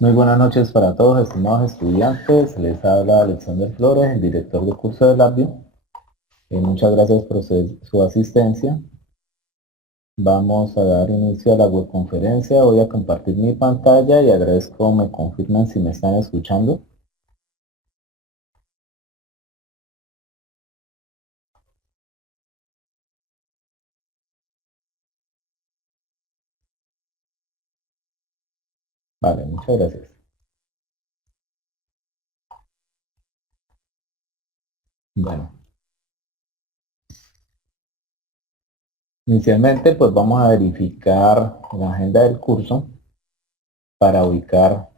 Muy buenas noches para todos, estimados estudiantes. Les habla Alexander Flores, el director de curso de Labio. Muchas gracias por su asistencia. Vamos a dar inicio a la webconferencia. Voy a compartir mi pantalla y agradezco me confirmen si me están escuchando. Vale, muchas gracias. Bueno, inicialmente pues vamos a verificar la agenda del curso para ubicar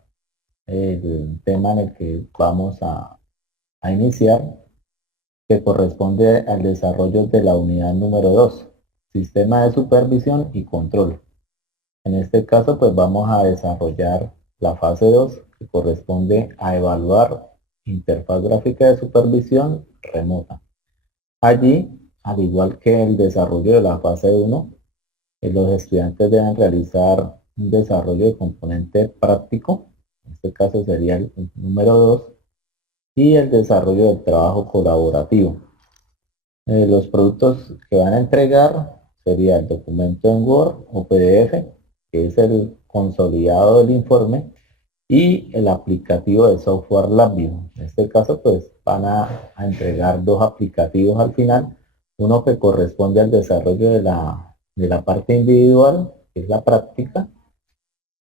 el tema en el que vamos a iniciar, que corresponde al desarrollo de la unidad número 2, sistema de supervisión y control. En este caso, pues vamos a desarrollar la fase 2, que corresponde a evaluar interfaz gráfica de supervisión remota. Allí, al igual que el desarrollo de la fase 1, los estudiantes deben realizar un desarrollo de componente práctico, en este caso sería el número 2, y el desarrollo del trabajo colaborativo. Los productos que van a entregar sería el documento en Word o PDF, que es el consolidado del informe, y el aplicativo de software LabVIEW. En este caso, pues van a entregar dos aplicativos al final, uno que corresponde al desarrollo de la parte individual, que es la práctica,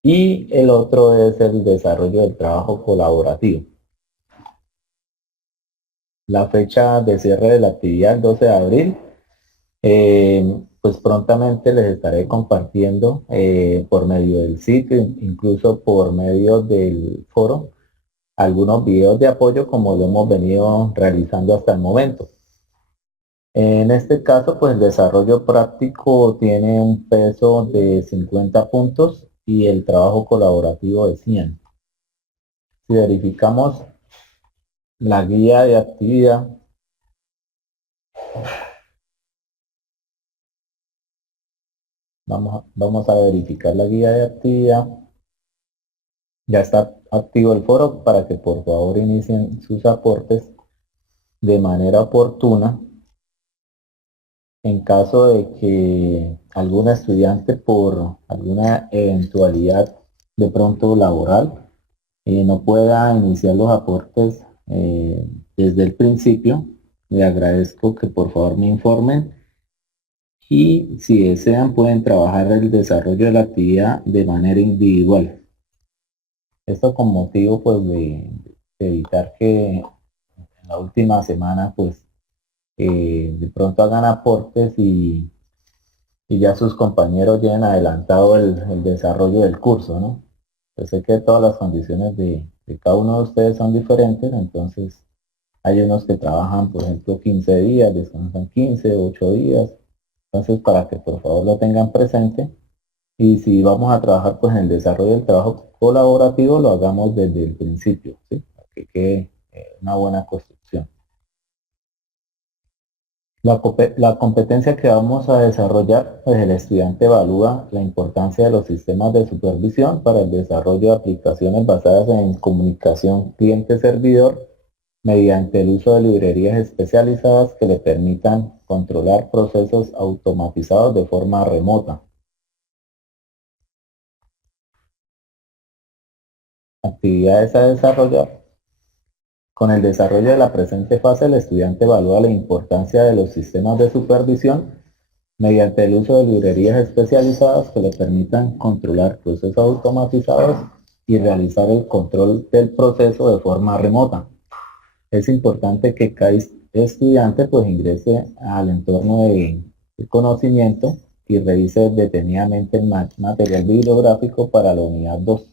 y el otro es el desarrollo del trabajo colaborativo. La fecha de cierre de la actividad el 12 de abril. Pues prontamente les estaré compartiendo por medio del sitio, incluso por medio del foro, algunos videos de apoyo como lo hemos venido realizando hasta el momento. En este caso, pues el desarrollo práctico tiene un peso de 50 puntos y el trabajo colaborativo de 100. Si verificamos la guía de actividad, vamos a verificar la guía de actividad. Ya está activo el foro para que por favor inicien sus aportes de manera oportuna. En caso de que algún estudiante por alguna eventualidad de pronto laboral no pueda iniciar los aportes desde el principio, le agradezco que por favor me informen y si desean pueden trabajar el desarrollo de la actividad de manera individual. Esto con motivo pues de evitar que en la última semana pues de pronto hagan aportes y ya sus compañeros lleven adelantado el desarrollo del curso, ¿no? Yo sé que todas las condiciones de cada uno de ustedes son diferentes, entonces hay unos que trabajan, por ejemplo, 15 días, descansan 15, 8 días, entonces para que por favor lo tengan presente y si vamos a trabajar pues en el desarrollo del trabajo colaborativo lo hagamos desde el principio, ¿sí? Para que quede una buena construcción. La competencia que vamos a desarrollar, pues el estudiante evalúa la importancia de los sistemas de supervisión para el desarrollo de aplicaciones basadas en comunicación cliente-servidor mediante el uso de librerías especializadas que le permitan controlar procesos automatizados de forma remota. Actividades a desarrollar. Con el desarrollo de la presente fase, el estudiante evalúa la importancia de los sistemas de supervisión mediante el uso de librerías especializadas que le permitan controlar procesos automatizados y realizar el control del proceso de forma remota. Es importante que cada estudiante pues ingrese al entorno de conocimiento y revise detenidamente el material bibliográfico para la unidad 2.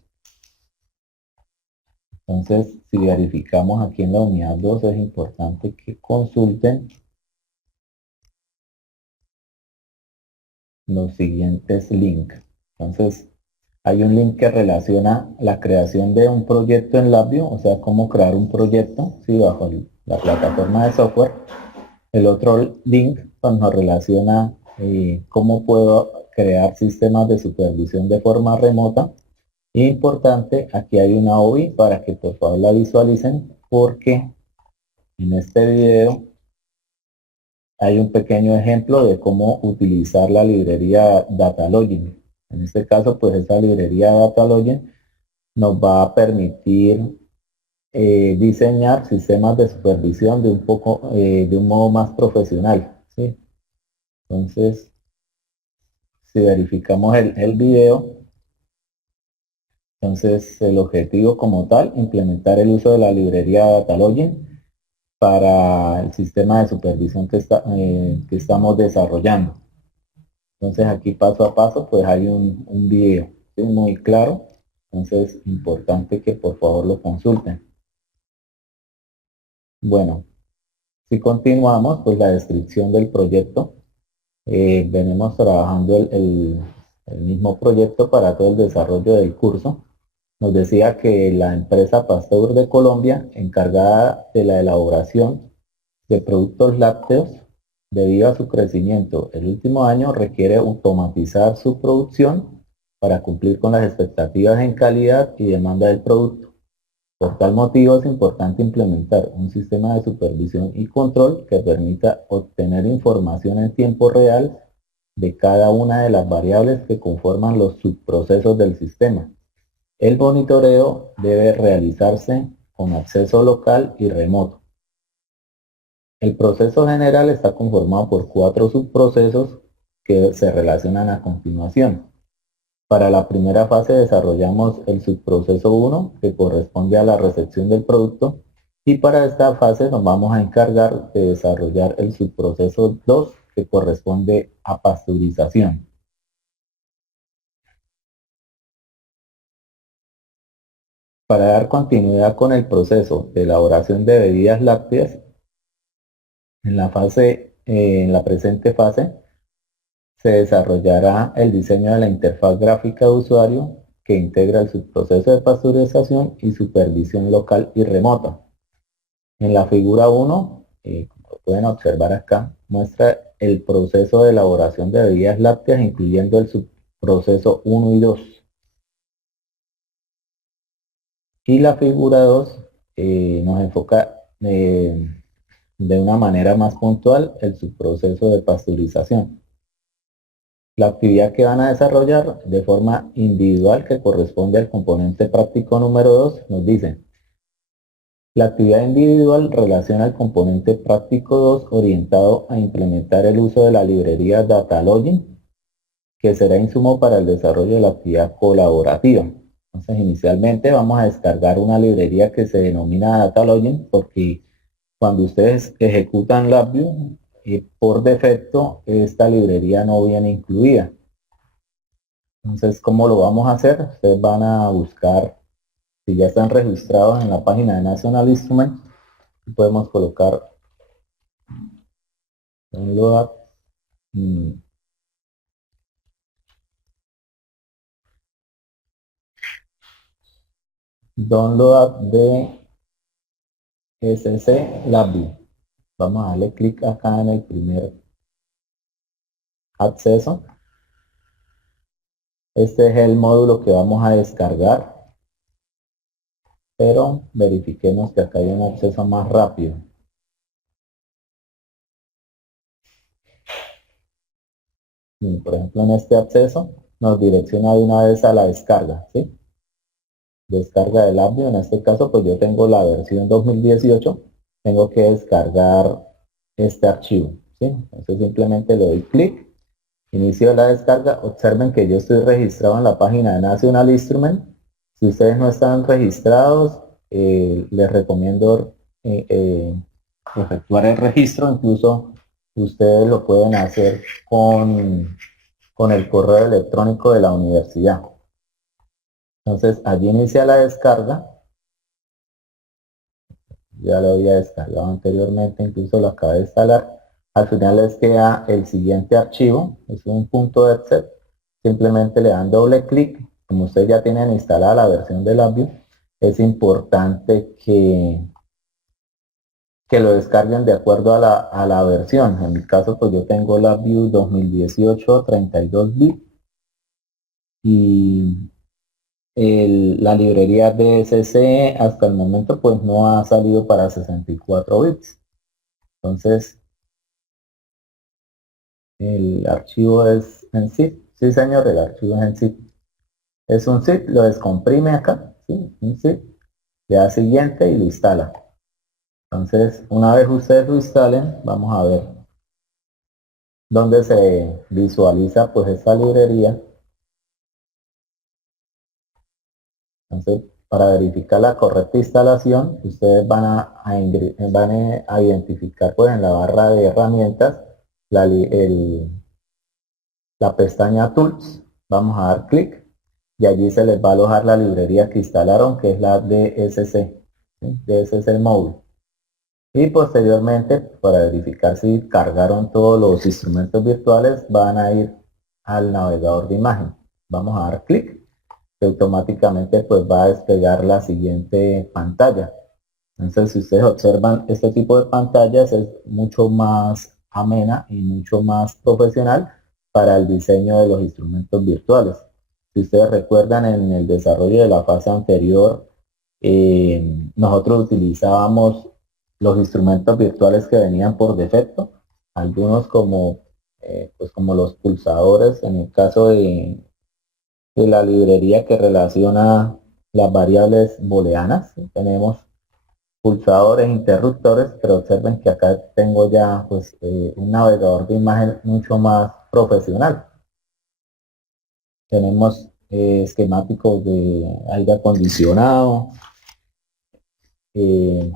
Entonces, si verificamos aquí en la unidad 2, es importante que consulten los siguientes links. Entonces, hay un link que relaciona la creación de un proyecto en Labview, o sea, cómo crear un proyecto, ¿sí? Bajo la plataforma de software. El otro link pues, nos relaciona cómo puedo crear sistemas de supervisión de forma remota. Importante, aquí hay una OBI para que por favor la visualicen, porque en este video hay un pequeño ejemplo de cómo utilizar la librería Datalogin. En este caso, pues esta librería Datalogin nos va a permitir diseñar sistemas de supervisión de un modo más profesional, ¿sí? Entonces, si verificamos el video, entonces el objetivo como tal, implementar el uso de la librería Datalogin para el sistema de supervisión que estamos desarrollando. Entonces aquí paso a paso pues hay un video, ¿sí? Muy claro. Entonces importante que por favor lo consulten. Bueno, si continuamos pues la descripción del proyecto. Venimos trabajando el mismo proyecto para todo el desarrollo del curso. Nos decía que la empresa Pasteur de Colombia, encargada de la elaboración de productos lácteos, debido a su crecimiento el último año, requiere automatizar su producción para cumplir con las expectativas en calidad y demanda del producto. Por tal motivo es importante implementar un sistema de supervisión y control que permita obtener información en tiempo real de cada una de las variables que conforman los subprocesos del sistema. El monitoreo debe realizarse con acceso local y remoto. El proceso general está conformado por 4 subprocesos que se relacionan a continuación. Para la primera fase desarrollamos el subproceso 1, que corresponde a la recepción del producto, y para esta fase nos vamos a encargar de desarrollar el subproceso 2, que corresponde a pasteurización. Para dar continuidad con el proceso de elaboración de bebidas lácteas, en la presente fase, se desarrollará el diseño de la interfaz gráfica de usuario que integra el subproceso de pasteurización y supervisión local y remota. En la figura 1, como pueden observar acá, muestra el proceso de elaboración de bebidas lácteas, incluyendo el subproceso 1 y 2. Y la figura 2 nos enfoca de una manera más puntual el subproceso de pasteurización. La actividad que van a desarrollar de forma individual, que corresponde al componente práctico número 2, nos dice: la actividad individual relaciona el componente práctico 2 orientado a implementar el uso de la librería Datalogin, que será insumo para el desarrollo de la actividad colaborativa. Entonces, inicialmente vamos a descargar una librería que se denomina Datalogin, porque cuando ustedes ejecutan LabVIEW, por defecto esta librería no viene incluida. Entonces, ¿cómo lo vamos a hacer? Ustedes van a buscar, si ya están registrados en la página de National Instruments, podemos colocar download, download de SC LabVIEW. Vamos a darle clic acá en el primer acceso. Este es el módulo que vamos a descargar, pero verifiquemos que acá hay un acceso más rápido. Por ejemplo, en este acceso nos direcciona de una vez a la descarga, ¿sí? Descarga del audio. En este caso, pues yo tengo la versión 2018, tengo que descargar este archivo, ¿sí? Entonces simplemente le doy clic, inicio la descarga. Observen que yo estoy registrado en la página de National Instruments. Si ustedes no están registrados, les recomiendo efectuar el registro. Incluso ustedes lo pueden hacer con el correo electrónico de la universidad. Entonces allí inicia la descarga. Ya lo había descargado anteriormente, incluso lo acabé de instalar. Al final les queda el siguiente archivo, es un .exe. Simplemente le dan doble clic. Como ustedes ya tienen instalada la versión de LabVIEW, es importante que lo descarguen de acuerdo a la versión. En mi caso, pues yo tengo LabVIEW 2018 32 bits y La librería DSC hasta el momento pues no ha salido para 64 bits. Entonces, el archivo es en zip. Sí, señor, el archivo es en zip. Es un zip, lo descomprime acá, ¿sí? Un zip, le da siguiente y lo instala. Entonces, una vez ustedes lo instalen, vamos a ver dónde se visualiza pues esta librería. Entonces, para verificar la correcta instalación, ustedes van a identificar pues en la barra de herramientas la pestaña Tools. Vamos a dar clic y allí se les va a alojar la librería que instalaron, que es la DSC, ¿sí? DSC Mode. Y posteriormente, para verificar si cargaron todos los instrumentos virtuales, van a ir al navegador de imagen. Vamos a dar clic y automáticamente pues va a desplegar la siguiente pantalla. Entonces, si ustedes observan, este tipo de pantallas es mucho más amena y mucho más profesional para el diseño de los instrumentos virtuales. Si ustedes recuerdan, en el desarrollo de la fase anterior, nosotros utilizábamos los instrumentos virtuales que venían por defecto, algunos pues como los pulsadores, en el caso de la librería que relaciona las variables booleanas. Tenemos pulsadores, interruptores, pero observen que acá tengo ya pues un navegador de imagen mucho más profesional. Tenemos esquemáticos de aire acondicionado, eh,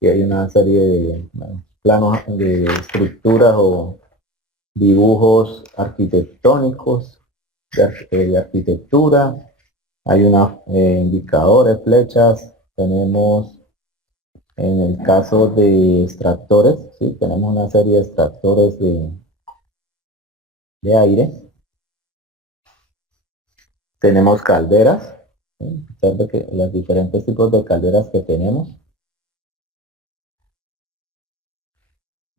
y hay una serie de planos de estructuras o dibujos arquitectónicos de arquitectura. Hay unos indicadores, flechas. Tenemos, en el caso de extractores, ¿sí? Tenemos una serie de extractores de aire. Tenemos calderas, ¿sí? Observe que los diferentes tipos de calderas que tenemos.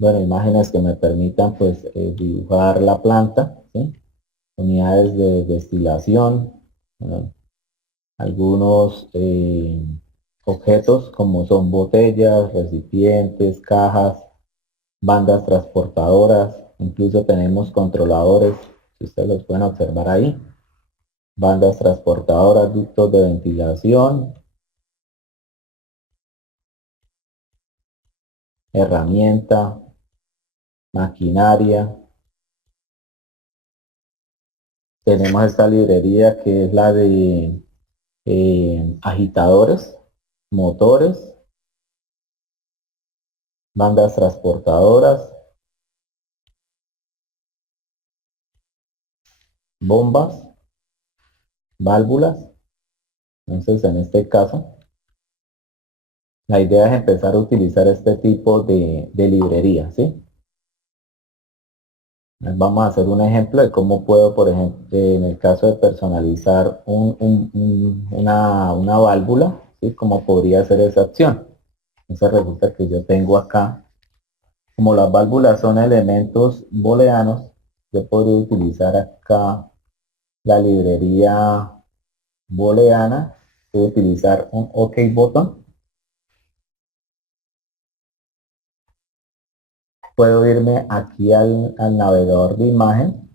Bueno, imágenes que me permitan pues dibujar la planta, ¿sí? Unidades de destilación, bueno, algunos objetos como son botellas, recipientes, cajas, bandas transportadoras, incluso tenemos controladores, si ustedes los pueden observar ahí, bandas transportadoras, ductos de ventilación, herramienta, maquinaria. Tenemos esta librería que es la de agitadores, motores, bandas transportadoras, bombas, válvulas. Entonces, en este caso, la idea es empezar a utilizar este tipo de librería, ¿sí? Vamos a hacer un ejemplo de cómo puedo, por ejemplo, en el caso de personalizar una válvula, ¿sí? Cómo podría hacer esa acción. Entonces resulta que yo tengo acá, como las válvulas son elementos booleanos, yo podría utilizar acá la librería booleana, puedo utilizar un OK button, puedo irme aquí al navegador de imagen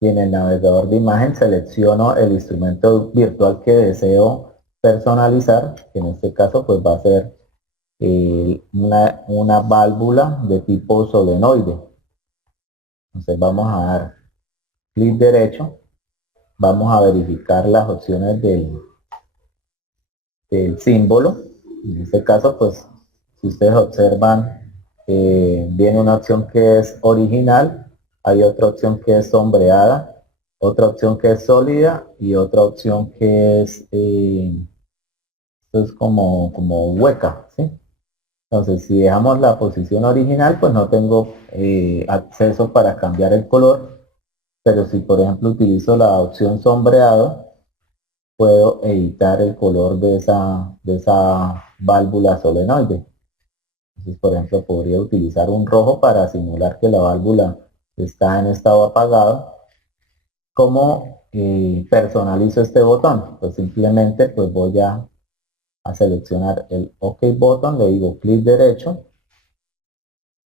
y en el navegador de imagen selecciono el instrumento virtual que deseo personalizar, que en este caso pues va a ser una válvula de tipo solenoide. Entonces vamos a dar clic derecho, vamos a verificar las opciones del símbolo. En este caso pues si ustedes observan viene una opción que es original, hay otra opción que es sombreada, otra opción que es sólida y otra opción que es como hueca, ¿sí? Entonces, si dejamos la posición original, pues no tengo acceso para cambiar el color, pero si por ejemplo utilizo la opción sombreado, puedo editar el color de esa válvula solenoide. Entonces, por ejemplo, podría utilizar un rojo para simular que la válvula está en estado apagado, como personalizo este botón? Pues simplemente pues voy a seleccionar el OK botón, le digo clic derecho,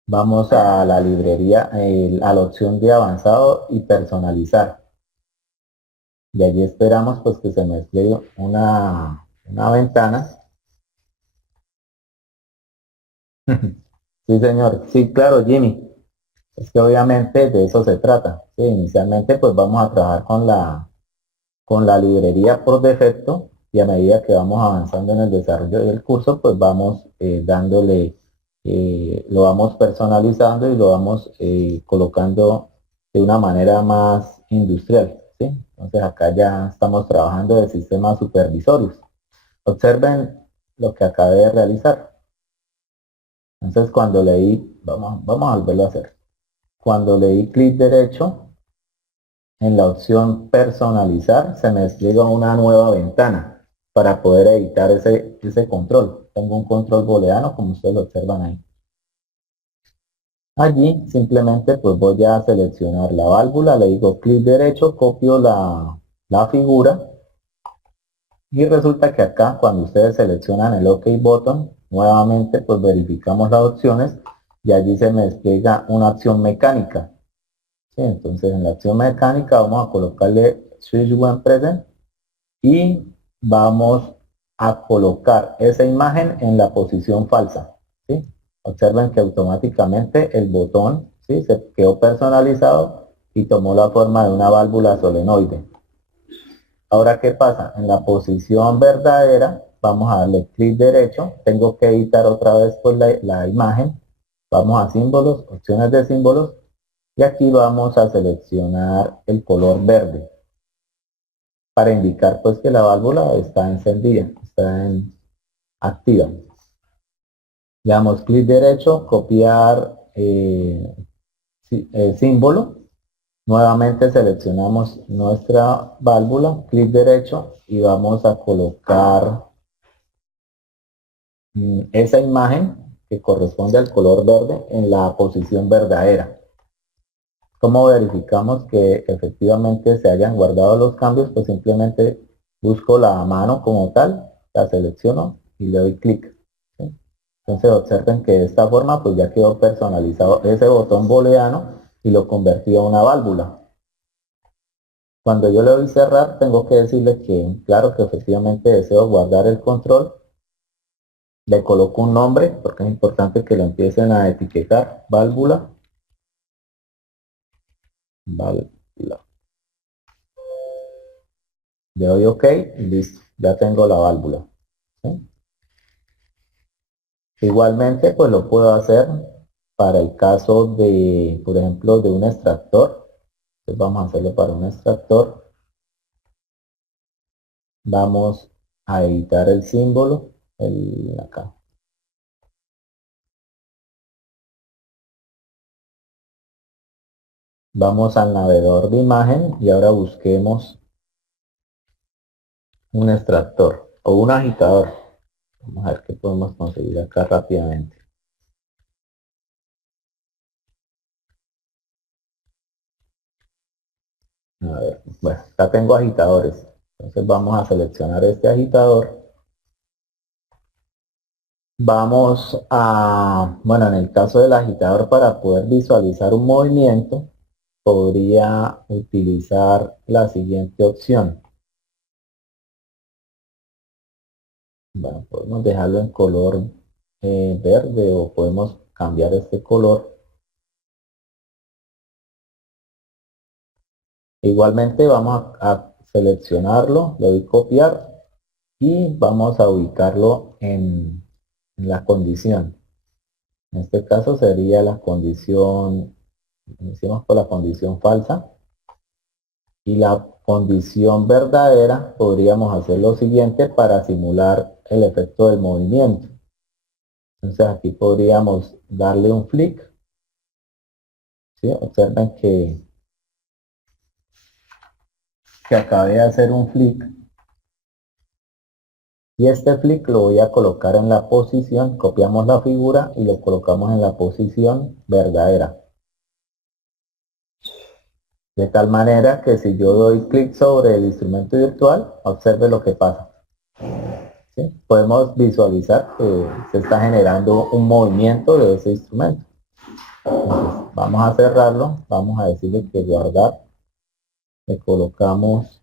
vamos a la librería, a la opción de avanzado y personalizar. De allí esperamos pues que se me despliegue una ventana. Sí, señor. Sí, claro, Jimmy. Es que obviamente de eso se trata. Sí, inicialmente pues vamos a trabajar con la librería por defecto y a medida que vamos avanzando en el desarrollo del curso, pues vamos dándole, lo vamos personalizando y lo vamos colocando de una manera más industrial. ¿Sí? Entonces acá ya estamos trabajando de sistemas supervisorios. Observen lo que acabé de realizar. Entonces cuando leí, vamos a volverlo a hacer. Cuando le di clic derecho, en la opción personalizar, se me despliega una nueva ventana para poder editar ese control. Tengo un control booleano, como ustedes lo observan ahí. Allí simplemente pues voy a seleccionar la válvula, le digo clic derecho, copio la figura y resulta que acá cuando ustedes seleccionan el OK button, nuevamente pues verificamos las opciones y allí se me despliega una opción mecánica. ¿Sí? Entonces en la opción mecánica vamos a colocarle switch when present y vamos a colocar esa imagen en la posición falsa. ¿Sí? Observen que automáticamente el botón, ¿sí?, se quedó personalizado y tomó la forma de una válvula solenoide. Ahora, ¿qué pasa? En la posición verdadera vamos a darle clic derecho, tengo que editar otra vez pues la imagen, vamos a símbolos, opciones de símbolos y aquí vamos a seleccionar el color verde para indicar pues que la válvula está encendida, activa. Le damos clic derecho, copiar símbolo. Nuevamente seleccionamos nuestra válvula, clic derecho y vamos a colocar esa imagen que corresponde al color verde en la posición verdadera. ¿Cómo verificamos que efectivamente se hayan guardado los cambios? Pues simplemente busco la mano como tal, la selecciono y le doy clic. ¿Sí? Entonces observen que de esta forma pues ya quedó personalizado ese botón booleano y lo convertido a una válvula. Cuando yo le doy cerrar tengo que decirle que claro que efectivamente deseo guardar el control. Le coloco un nombre porque es importante que lo empiecen a etiquetar, válvula. Válvula. Le doy OK y listo, ya tengo la válvula. ¿Sí? Igualmente, pues lo puedo hacer para el caso de, por ejemplo, de un extractor. Entonces vamos a hacerlo para un extractor. Vamos a editar el símbolo, acá. Vamos al navegador de imagen y ahora busquemos un extractor o un agitador. Vamos a ver qué podemos conseguir acá rápidamente. A ver, bueno, acá tengo agitadores. Entonces vamos a seleccionar este agitador. Vamos a, bueno, en el caso del agitador, para poder visualizar un movimiento, podría utilizar la siguiente opción. Bueno, podemos dejarlo en color verde o podemos cambiar este color. Igualmente vamos a seleccionarlo, le doy copiar y vamos a ubicarlo en la condición. En este caso sería la condición, iniciamos por la condición falsa y la condición verdadera podríamos hacer lo siguiente para simular el efecto del movimiento. Entonces aquí podríamos darle un flick. ¿Sí? Observen que acabé de hacer un flick y este flick lo voy a colocar en la posición, copiamos la figura y lo colocamos en la posición verdadera. De tal manera que si yo doy clic sobre el instrumento virtual, observe lo que pasa. ¿Sí? Podemos visualizar que se está generando un movimiento de ese instrumento. Entonces, vamos a cerrarlo, vamos a decirle que guardar, le colocamos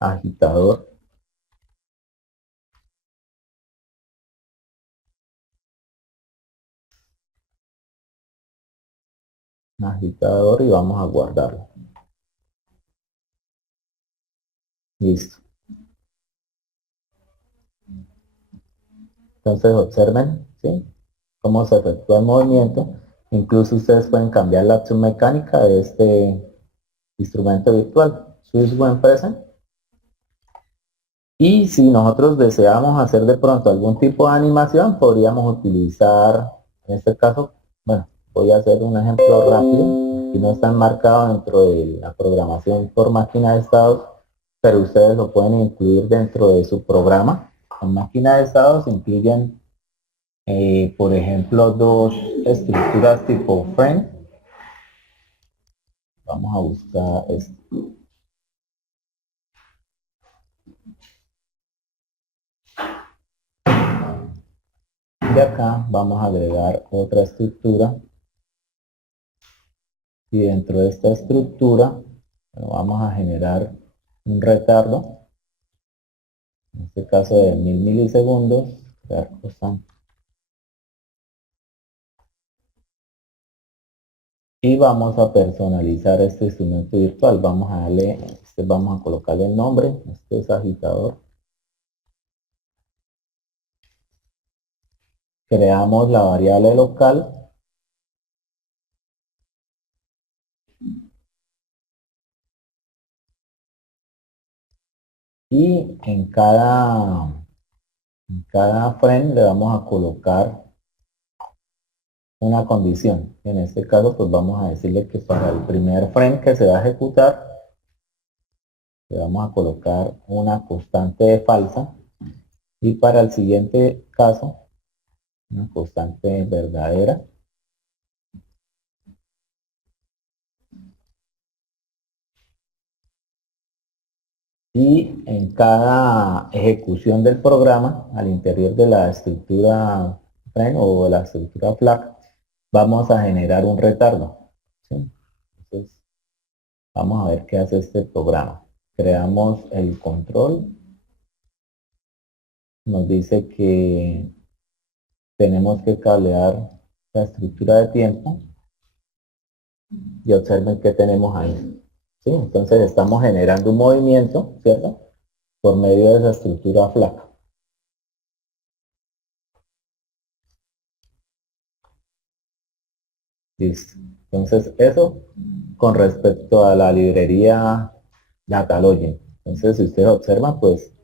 agitador, y vamos a guardarlo. Listo. Entonces observen, ¿sí?, cómo se efectúa el movimiento. Incluso ustedes pueden cambiar la acción mecánica de este instrumento virtual. Switch when present. Y si nosotros deseamos hacer de pronto algún tipo de animación, podríamos utilizar, en este caso, bueno, voy a hacer un ejemplo rápido. Aquí no está enmarcado dentro de la programación por máquina de estados, pero ustedes lo pueden incluir dentro de su programa. En máquina de estados incluyen, por ejemplo, dos estructuras tipo frame. Vamos a buscar esto. De acá vamos a agregar otra estructura. Y dentro de esta estructura, bueno, vamos a generar un retardo, en este caso de 1000 milisegundos, crear constante. Y vamos a personalizar este instrumento virtual. Vamos a darle, vamos a colocarle el nombre, este es agitador. Creamos la variable local. Y en cada frame le vamos a colocar una condición. En este caso, pues vamos a decirle que para el primer frame que se va a ejecutar, le vamos a colocar una constante falsa, y para el siguiente caso, una constante verdadera. Y en cada ejecución del programa, al interior de la estructura frame o de la estructura flag, vamos a generar un retardo, ¿sí? Entonces, vamos a ver qué hace este programa. Creamos el control. Nos dice que tenemos que cablear la estructura de tiempo. Y observen que tenemos ahí. ¿Sí? Entonces estamos generando un movimiento, ¿cierto?, por medio de esa estructura flaca. Listo. Entonces eso con respecto a la librería Datalogin. Entonces si ustedes observan, pues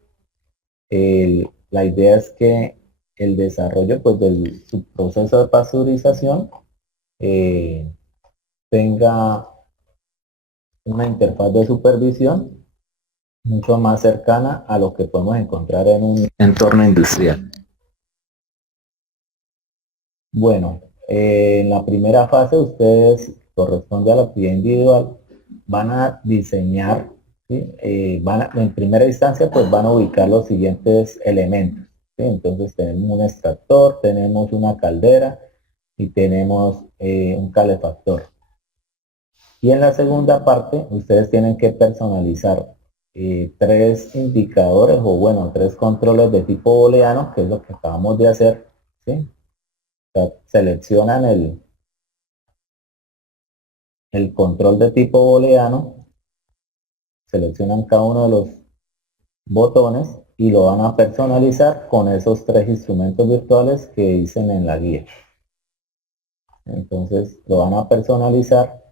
la idea es que el desarrollo, pues, del subproceso de pasteurización tenga una interfaz de supervisión mucho más cercana a lo que podemos encontrar en un entorno industrial. Bueno, en la primera fase ustedes, corresponde a la actividad individual, van a diseñar, ¿sí? En primera instancia, pues van a ubicar los siguientes elementos, ¿sí? Entonces tenemos un extractor, tenemos una caldera y tenemos un calefactor. Y en la segunda parte, ustedes tienen que personalizar tres indicadores, o bueno, tres controles de tipo booleano, que es lo que acabamos de hacer, ¿sí? O sea, seleccionan el control de tipo booleano, seleccionan cada uno de los botones y lo van a personalizar con esos tres instrumentos virtuales que dicen en la guía. Entonces lo van a personalizar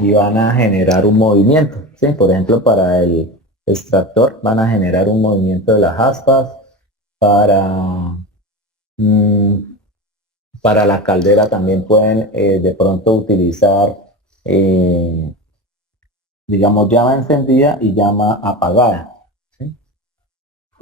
y van a generar un movimiento, ¿sí? Por ejemplo, para el extractor van a generar un movimiento de las aspas, para, para la caldera también pueden de pronto utilizar, digamos, llama encendida y llama apagada, ¿sí?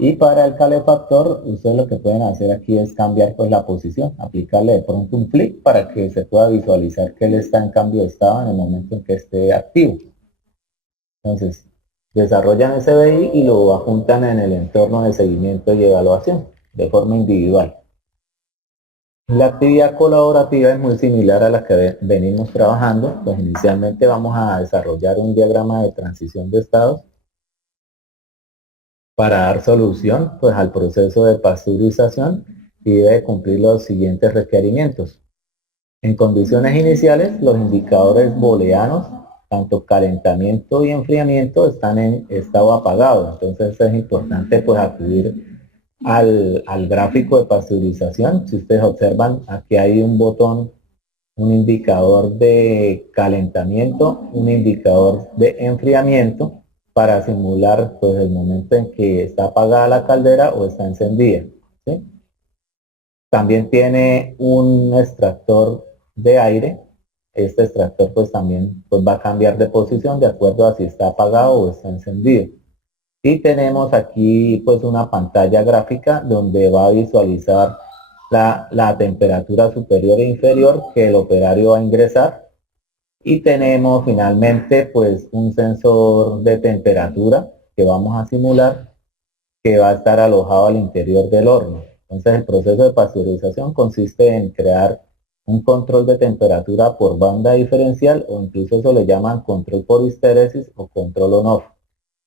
Y para el calefactor, ustedes lo que pueden hacer aquí es cambiar pues la posición, aplicarle de pronto un clic para que se pueda visualizar que él está en cambio de estado en el momento en que esté activo. Entonces, desarrollan ese BI y lo adjuntan en el entorno de seguimiento y evaluación de forma individual. La actividad colaborativa es muy similar a la que venimos trabajando. Pues inicialmente vamos a desarrollar un diagrama de transición de estados para dar solución pues, al proceso de pasteurización y debe cumplir los siguientes requerimientos. En condiciones iniciales, los indicadores booleanos, tanto calentamiento y enfriamiento, están en estado apagado. Entonces es importante pues acudir al gráfico de pasteurización. Si ustedes observan, aquí hay un botón, un indicador de calentamiento, un indicador de enfriamiento para simular pues el momento en que está apagada la caldera o está encendida, ¿sí? También tiene un extractor de aire. Este extractor pues también pues, va a cambiar de posición de acuerdo a si está apagado o está encendido. Y tenemos aquí pues una pantalla gráfica donde va a visualizar la temperatura superior e inferior que el operario va a ingresar. Y tenemos finalmente pues un sensor de temperatura que vamos a simular que va a estar alojado al interior del horno. Entonces el proceso de pasteurización consiste en crear un control de temperatura por banda diferencial o incluso eso le llaman control por histéresis o control on-off.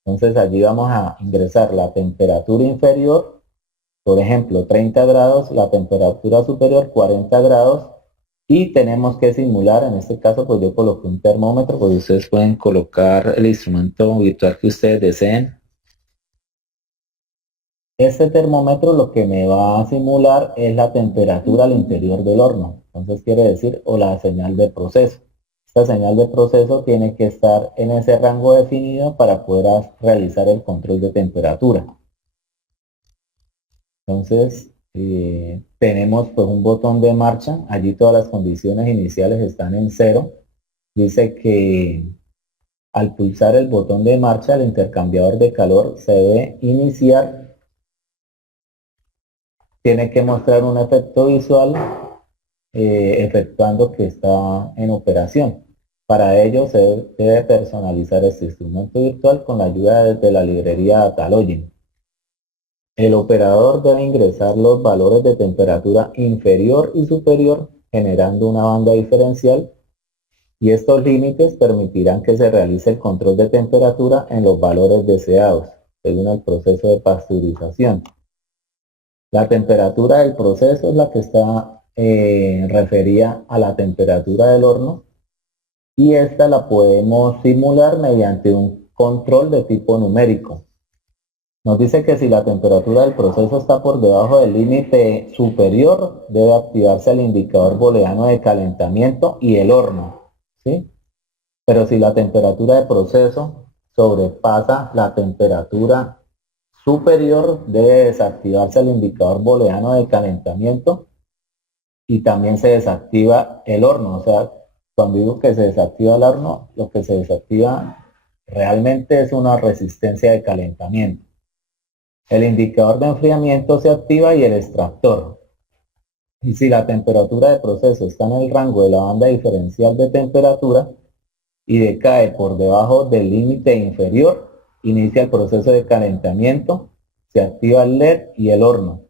Entonces allí vamos a ingresar la temperatura inferior, por ejemplo 30 grados, la temperatura superior 40 grados y tenemos que simular, en este caso pues yo coloqué un termómetro, pues ustedes pueden colocar el instrumento virtual que ustedes deseen. Este termómetro lo que me va a simular es la temperatura al interior del horno. Entonces quiere decir, o la señal de proceso. Esta señal de proceso tiene que estar en ese rango definido para poder realizar el control de temperatura. Entonces, tenemos pues un botón de marcha. Allí todas las condiciones iniciales están en cero. Dice que al pulsar el botón de marcha, el intercambiador de calor se debe iniciar. Tiene que mostrar un efecto visual efectuando que está en operación. Para ello se debe personalizar este instrumento virtual con la ayuda de la librería Datalogin. El operador debe ingresar los valores de temperatura inferior y superior generando una banda diferencial y estos límites permitirán que se realice el control de temperatura en los valores deseados según el proceso de pasteurización. La temperatura del proceso es la que está referida a la temperatura del horno y esta la podemos simular mediante un control de tipo numérico. Nos dice que si la temperatura del proceso está por debajo del límite superior, debe activarse el indicador booleano de calentamiento y el horno, ¿sí? Pero si la temperatura de proceso sobrepasa la temperatura superior, debe desactivarse el indicador booleano de calentamiento y también se desactiva el horno. O sea, cuando digo que se desactiva el horno, lo que se desactiva realmente es una resistencia de calentamiento. El indicador de enfriamiento se activa y el extractor. Y si la temperatura de proceso está en el rango de la banda diferencial de temperatura y decae por debajo del límite inferior, inicia el proceso de calentamiento, se activa el LED y el horno.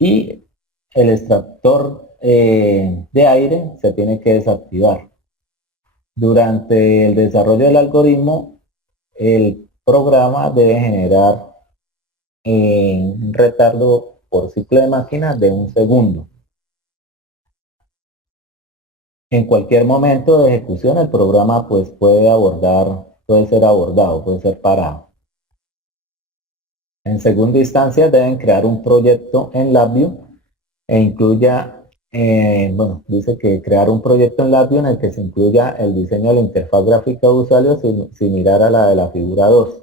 Y el extractor de aire se tiene que desactivar. Durante el desarrollo del algoritmo, el programa debe generar un retardo por ciclo de máquina de 1 segundo. En cualquier momento de ejecución el programa pues puede ser abordado, puede ser parado. En segunda instancia deben crear un proyecto en LabVIEW e incluya, dice que crear un proyecto en LabVIEW en el que se incluya el diseño de la interfaz gráfica de usuario similar a la de la figura 2.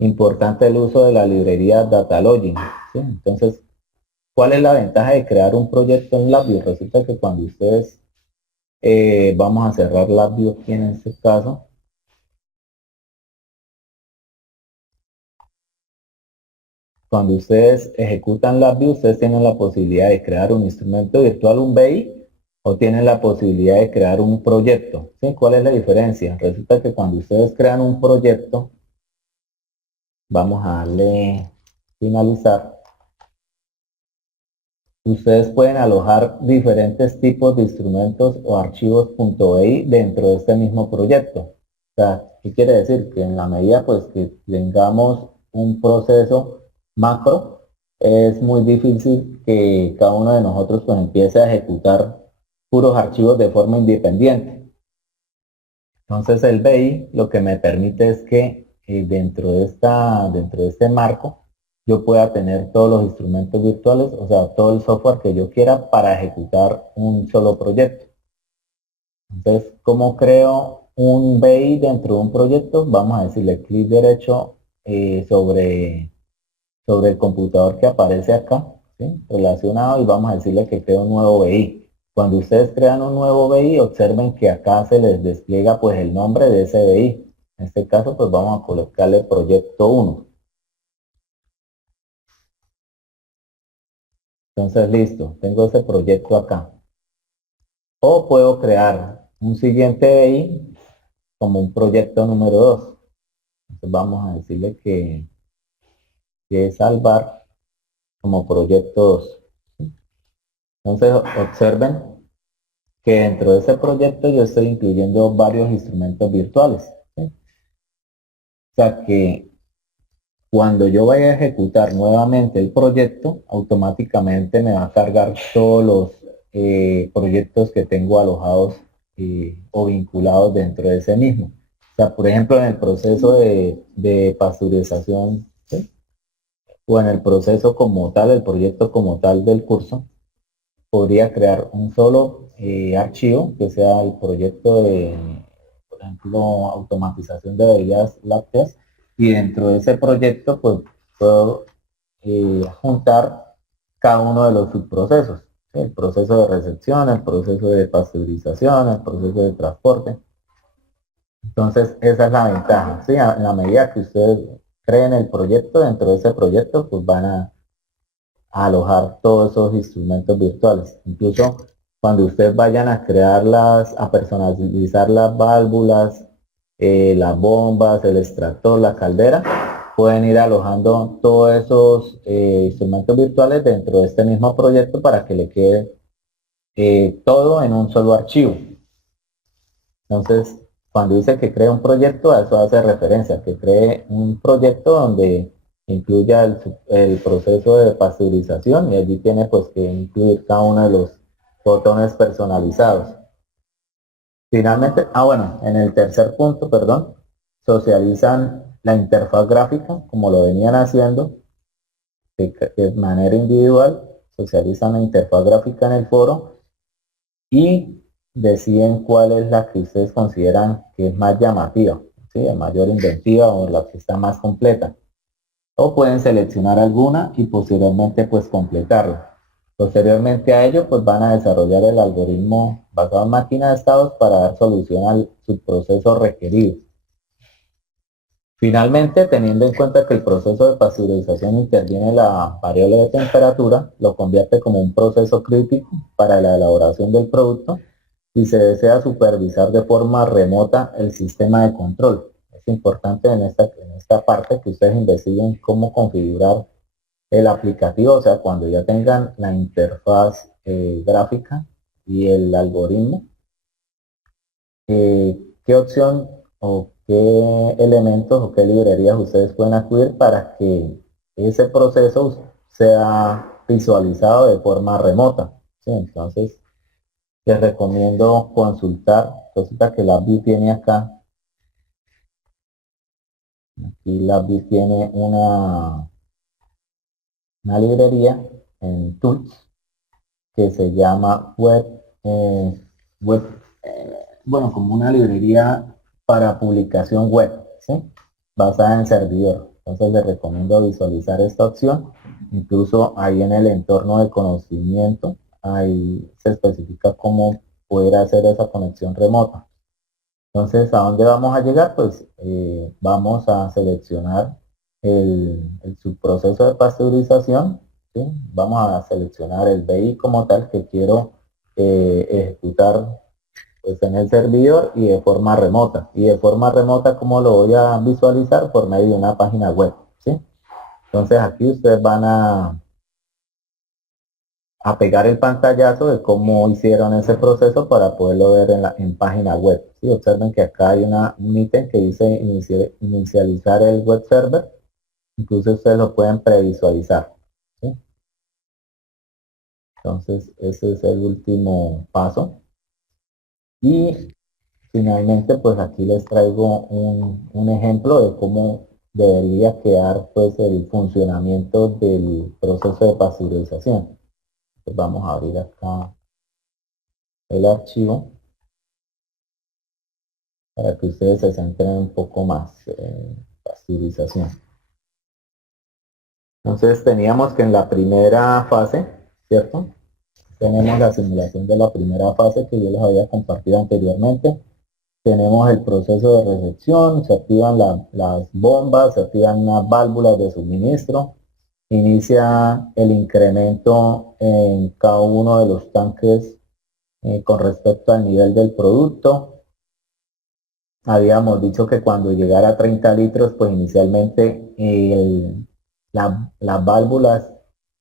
Importante el uso de la librería Datalogin, ¿sí? Entonces, ¿cuál es la ventaja de crear un proyecto en LabVIEW? Resulta que cuando ustedes, vamos a cerrar LabVIEW aquí en este caso, cuando ustedes ejecutan LabVIEW, ustedes tienen la posibilidad de crear un instrumento virtual, un BI, o tienen la posibilidad de crear un proyecto. ¿Sí? ¿Cuál es la diferencia? Resulta que cuando ustedes crean un proyecto, vamos a darle finalizar, ustedes pueden alojar diferentes tipos de instrumentos o archivos .bi dentro de este mismo proyecto. O sea, ¿qué quiere decir? Que en la medida pues que tengamos un proceso macro, es muy difícil que cada uno de nosotros pues empiece a ejecutar puros archivos de forma independiente. Entonces el BI lo que me permite es que dentro de este marco yo pueda tener todos los instrumentos virtuales, o sea, todo el software que yo quiera para ejecutar un solo proyecto. Entonces, ¿cómo creo un BI dentro de un proyecto? Vamos a decirle clic derecho sobre el computador que aparece acá, ¿sí? Relacionado, y vamos a decirle que creo un nuevo BI. Cuando ustedes crean un nuevo BI, observen que acá se les despliega pues el nombre de ese BI. En este caso pues vamos a colocarle proyecto 1. Entonces listo, tengo ese proyecto acá. O puedo crear un siguiente BI como un proyecto número 2. Entonces vamos a decirle que es salvar como proyecto 2. Entonces observen que dentro de ese proyecto yo estoy incluyendo varios instrumentos virtuales. ¿Sí? O sea que cuando yo vaya a ejecutar nuevamente el proyecto, automáticamente me va a cargar todos los proyectos que tengo alojados o vinculados dentro de ese mismo. O sea, por ejemplo, en el proceso de pasteurización, ¿sí? O en el proceso como tal, el proyecto como tal del curso, podría crear un solo archivo que sea el proyecto de, por ejemplo, automatización de bebidas lácteas, y dentro de ese proyecto pues puedo juntar cada uno de los subprocesos, ¿sí? El proceso de recepción, el proceso de pasteurización, el proceso de transporte. Entonces esa es la ventaja, ¿sí? En la medida que ustedes creen el proyecto, dentro de ese proyecto pues van a alojar todos esos instrumentos virtuales. Incluso cuando ustedes vayan a crearlas, a personalizar las válvulas, las bombas, el extractor, la caldera, pueden ir alojando todos esos instrumentos virtuales dentro de este mismo proyecto para que le quede todo en un solo archivo. Entonces, cuando dice que crea un proyecto, a eso hace referencia, que cree un proyecto donde incluya el proceso de pasteurización, y allí tiene pues que incluir cada uno de los botones personalizados. Finalmente, bueno, en el tercer punto, perdón, socializan la interfaz gráfica como lo venían haciendo de manera individual, socializan la interfaz gráfica en el foro y deciden cuál es la que ustedes consideran que es más llamativa, ¿sí? De mayor inventiva o la que está más completa. O pueden seleccionar alguna y posteriormente pues completarla. Posteriormente a ello pues van a desarrollar el algoritmo basado en máquina de estados para dar solución al subproceso requerido. Finalmente, teniendo en cuenta que el proceso de pasteurización interviene en la variable de temperatura, lo convierte como un proceso crítico para la elaboración del producto y se desea supervisar de forma remota el sistema de control. Es importante en esta parte que ustedes investiguen cómo configurar el aplicativo, o sea, cuando ya tengan la interfaz gráfica y el algoritmo, qué opción o qué elementos o qué librerías ustedes pueden acudir para que ese proceso sea visualizado de forma remota. ¿Sí? Entonces, les recomiendo consultar. Resulta que LabVIEW tiene acá, aquí LabVIEW tiene una librería en Tools que se llama web bueno, como una librería para publicación web, ¿sí? Basada en servidor. Entonces les recomiendo visualizar esta opción. Incluso ahí en el entorno de conocimiento, ahí se especifica cómo poder hacer esa conexión remota. Entonces, ¿a dónde vamos a llegar? Pues vamos a seleccionar el subproceso de pasteurización, ¿sí? Vamos a seleccionar el BI como tal que quiero ejecutar pues, en el servidor y de forma remota. Y de forma remota, ¿cómo lo voy a visualizar? Por medio de una página web, ¿sí? Entonces aquí ustedes van a pegar el pantallazo de cómo hicieron ese proceso para poderlo ver en página web. ¿Sí? Observen que acá hay un ítem que dice inicializar el web server. Incluso ustedes lo pueden previsualizar. ¿Sí? Entonces ese es el último paso. Y finalmente pues aquí les traigo un ejemplo de cómo debería quedar pues el funcionamiento del proceso de pasteurización. Pues vamos a abrir acá el archivo para que ustedes se centren un poco más en pasteurización. Entonces teníamos que en la primera fase, ¿cierto? Tenemos la simulación de la primera fase que yo les había compartido anteriormente. Tenemos el proceso de recepción, se activan las bombas, se activan las válvulas de suministro, inicia el incremento en cada uno de los tanques con respecto al nivel del producto. Habíamos dicho que cuando llegara a 30 litros, pues inicialmente las válvulas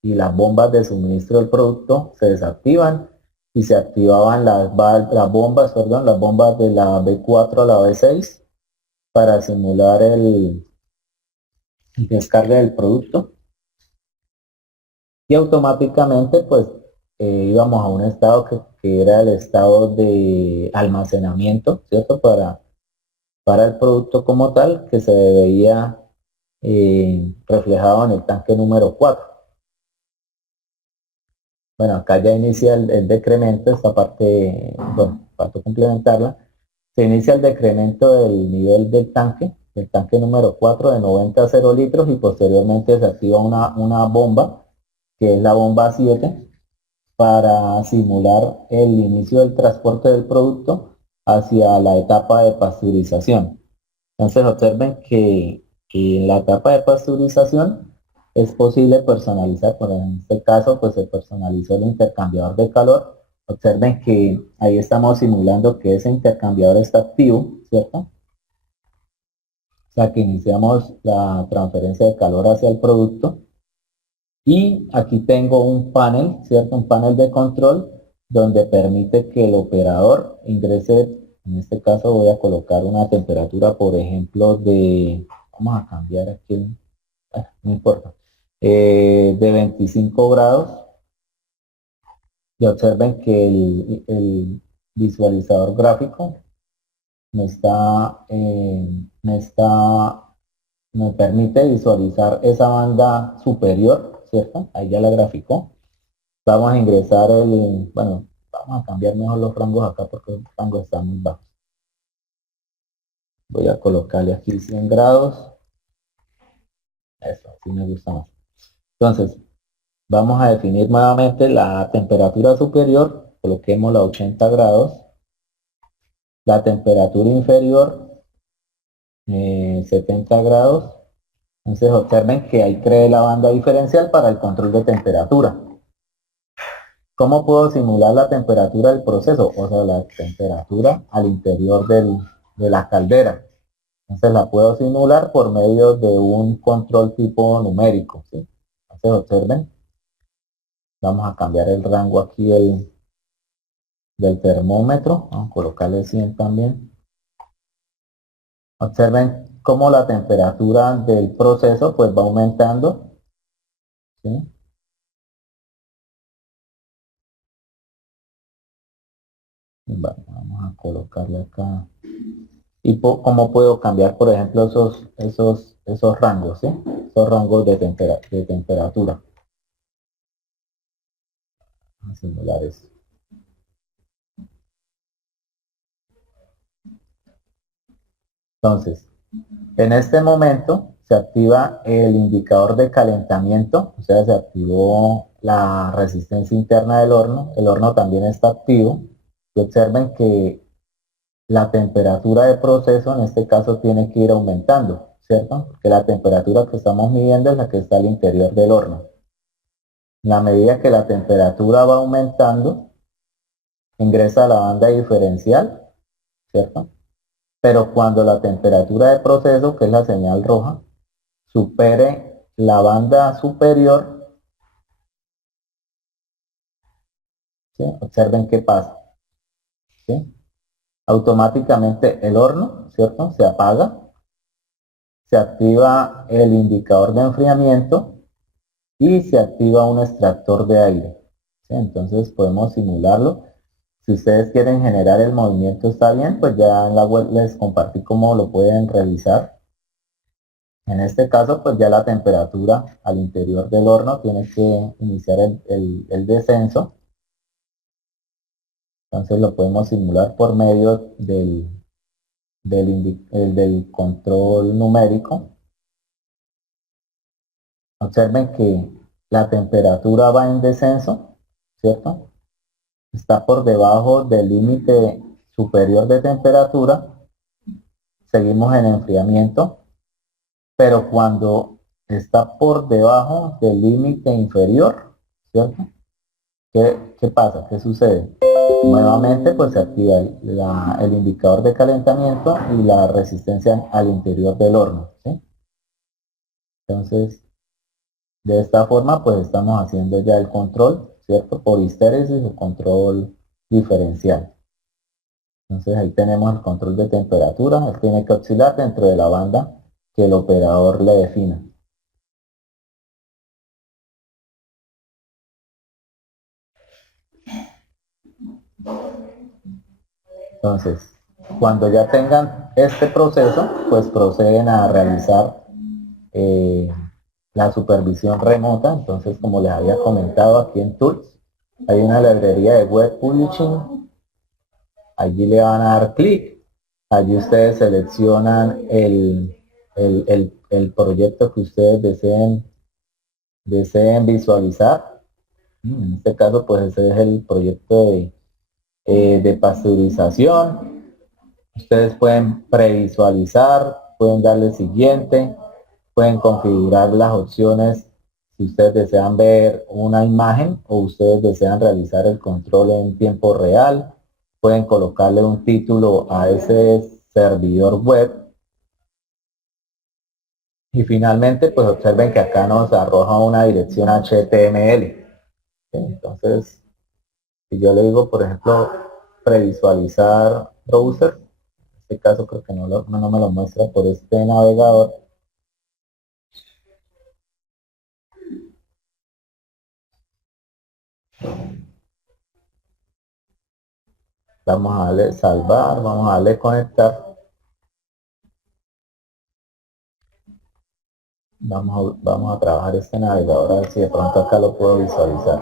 y las bombas de suministro del producto se desactivan y se activaban las bombas, perdón, las bombas de la B4 a la B6 para simular el descarga del producto y automáticamente pues íbamos a un estado que era el estado de almacenamiento, ¿cierto? Para el producto como tal que se veía reflejado en el tanque número 4. Bueno, acá ya inicia el decremento, esta parte, bueno, falta complementarla. Se inicia el decremento del nivel del tanque número 4 de 90 a 0 litros y posteriormente se activa una bomba, que es la bomba 7, para simular el inicio del transporte del producto hacia la etapa de pasteurización. Entonces observen que en la etapa de pasteurización es posible personalizar, por en este caso pues se personalizó el intercambiador de calor. Observen que ahí estamos simulando que ese intercambiador está activo, ¿cierto? O sea que iniciamos la transferencia de calor hacia el producto. Y aquí tengo un panel, ¿cierto? Un panel de control donde permite que el operador ingrese, en este caso voy a colocar una temperatura, por ejemplo, vamos a cambiar aquí, no importa, de 25 grados. Y observen que el visualizador gráfico me está, me permite visualizar esa banda superior, ¿cierto? Ahí ya la graficó. Vamos a ingresar bueno, vamos a cambiar mejor los rangos acá porque los rangos están muy bajos. Voy a colocarle aquí 100 grados. Eso, así me gusta más. Entonces, vamos a definir nuevamente la temperatura superior. Coloquemos la 80 grados. La temperatura inferior, 70 grados. Entonces, observen que ahí cree la banda diferencial para el control de temperatura. ¿Cómo puedo simular la temperatura del proceso? O sea, la temperatura al interior de la caldera. Entonces la puedo simular por medio de un control tipo numérico. ¿Sí? Entonces observen. Vamos a cambiar el rango aquí del termómetro. Vamos a colocarle 100 también. Observen cómo la temperatura del proceso pues va aumentando. ¿Sí? Bueno, vamos a colocarle acá. Y cómo puedo cambiar, por ejemplo, esos rangos, ¿sí? Esos rangos de temperatura. Vamos a simular eso. Entonces, en este momento se activa el indicador de calentamiento, o sea, se activó la resistencia interna del horno. El horno también está activo. Y observen que la temperatura de proceso en este caso tiene que ir aumentando. ¿cierto? Porque la temperatura que estamos midiendo es la que está al interior del horno. En la medida que la temperatura va aumentando, ingresa a la banda diferencial, ¿cierto? Pero cuando la temperatura de proceso, que es la señal roja, supere la banda superior, ¿sí? Observen qué pasa, ¿sí? Automáticamente el horno, ¿cierto? Se apaga, se activa el indicador de enfriamiento y se activa un extractor de aire, ¿sí? Entonces podemos simularlo. Si ustedes quieren generar el movimiento, está bien, pues ya en la web les compartí cómo lo pueden realizar. En este caso, pues ya la temperatura al interior del horno tiene que iniciar el descenso. Entonces lo podemos simular por medio del control numérico. Observen que la temperatura va en descenso, ¿cierto? Está por debajo del límite superior de temperatura. Seguimos en enfriamiento, pero cuando está por debajo del límite inferior, ¿cierto? ¿Qué pasa? ¿Qué sucede? Nuevamente pues se activa el indicador de calentamiento y la resistencia al interior del horno, ¿sí? Entonces, de esta forma pues estamos haciendo ya el control, ¿cierto? Por histéresis o control diferencial. Entonces ahí tenemos el control de temperatura, él tiene que oscilar dentro de la banda que el operador le defina. Entonces, cuando ya tengan este proceso, pues proceden a realizar la supervisión remota. Entonces, como les había comentado, aquí en Tools hay una librería de Web Publishing. Allí le van a dar clic. Allí ustedes seleccionan el proyecto que ustedes deseen visualizar. En este caso, pues ese es el proyecto de pasteurización. Ustedes pueden previsualizar, pueden darle siguiente, pueden configurar las opciones si ustedes desean ver una imagen o ustedes desean realizar el control en tiempo real. Pueden colocarle un título a ese servidor web. Y finalmente, pues observen que acá nos arroja una dirección HTML. Entonces, si yo le digo, por ejemplo, previsualizar browser, en este caso creo que no me lo muestra por este navegador. Vamos a darle salvar, vamos a darle conectar. Vamos a trabajar este navegador a ver si de pronto acá lo puedo visualizar.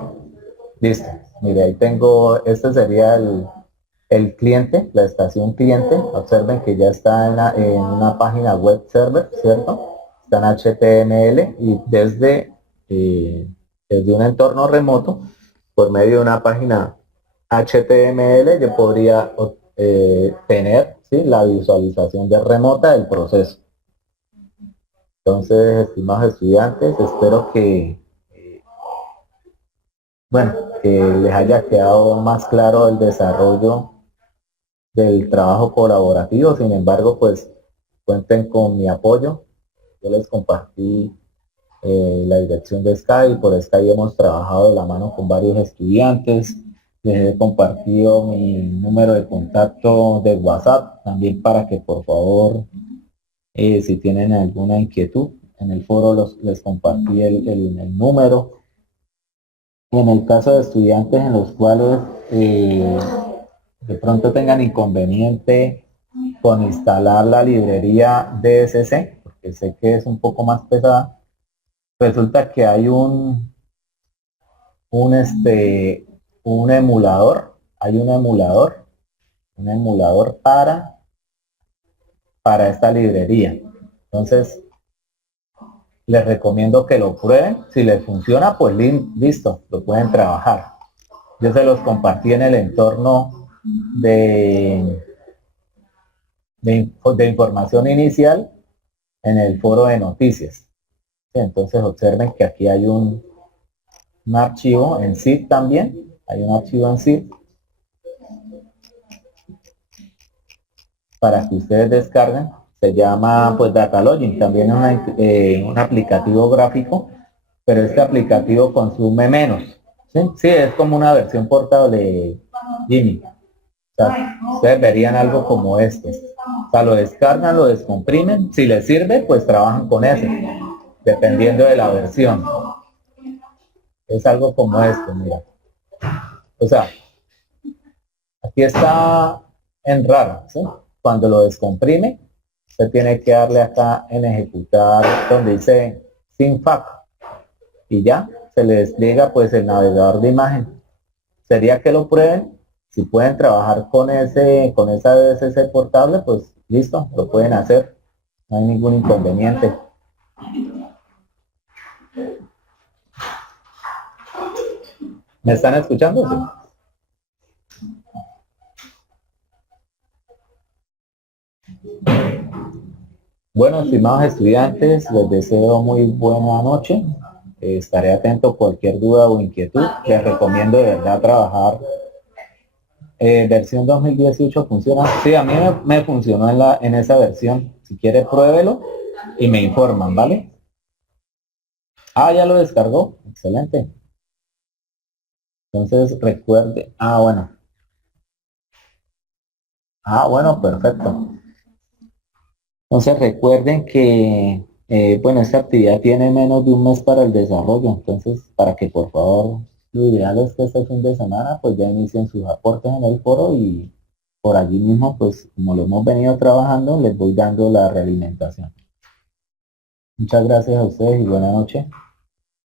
Listo. Mire, ahí tengo, este sería el cliente, la estación cliente. Observen que ya está en una página web server, ¿cierto? Está en HTML y desde un entorno remoto, por medio de una página HTML, yo podría tener, ¿sí?, la visualización de remota del proceso. Entonces, estimados estudiantes, espero bueno, que les haya quedado más claro el desarrollo del trabajo colaborativo. Sin embargo, pues cuenten con mi apoyo. Yo les compartí la dirección de Skype. Por Skype hemos trabajado de la mano con varios estudiantes. Les he compartido mi número de contacto de WhatsApp también para que por favor, si tienen alguna inquietud, en el foro les compartí el número. En el caso de estudiantes en los cuales de pronto tengan inconveniente con instalar la librería DSC, porque sé que es un poco más pesada, resulta que hay un, este, un emulador, hay un emulador para esta librería. Entonces, les recomiendo que lo prueben. Si les funciona, pues listo, lo pueden trabajar. Yo se los compartí en el entorno de información inicial en el foro de noticias. Sí, entonces observen que aquí hay un archivo en zip también, hay un archivo en zip para que ustedes descarguen. Se llama pues Data Login, también es un aplicativo gráfico, pero este aplicativo consume menos. Sí, sí, es como una versión portable, Jimmy. O sea, ustedes verían algo como esto. O sea, lo descargan, lo descomprimen. Si les sirve, pues trabajan con ese, dependiendo de la versión. Es algo como esto, mira. O sea, aquí está en RAR, ¿sí? Cuando lo descomprime, usted tiene que darle acá en ejecutar donde dice SynFac y ya se le despliega pues el navegador de imagen. Sería que lo prueben. Si pueden trabajar con esa DSC portable, pues listo, lo pueden hacer. No hay ningún inconveniente. ¿Me están escuchando? Sí. Bueno, estimados estudiantes, les deseo muy buena noche. Estaré atento a cualquier duda o inquietud. Les recomiendo de verdad trabajar. Versión 2018 funciona. Sí, a mí me funcionó en esa versión. Si quiere, pruébelo y me informan, ¿vale? Ah, ya lo descargó. Excelente. Entonces recuerde. Bueno. Bueno, perfecto. Entonces recuerden que, bueno, esta actividad tiene menos de un mes para el desarrollo, entonces para que por favor, lo ideal es que este fin de semana pues ya inicien sus aportes en el foro y por allí mismo pues como lo hemos venido trabajando les voy dando la realimentación. Muchas gracias a ustedes y buenas noches.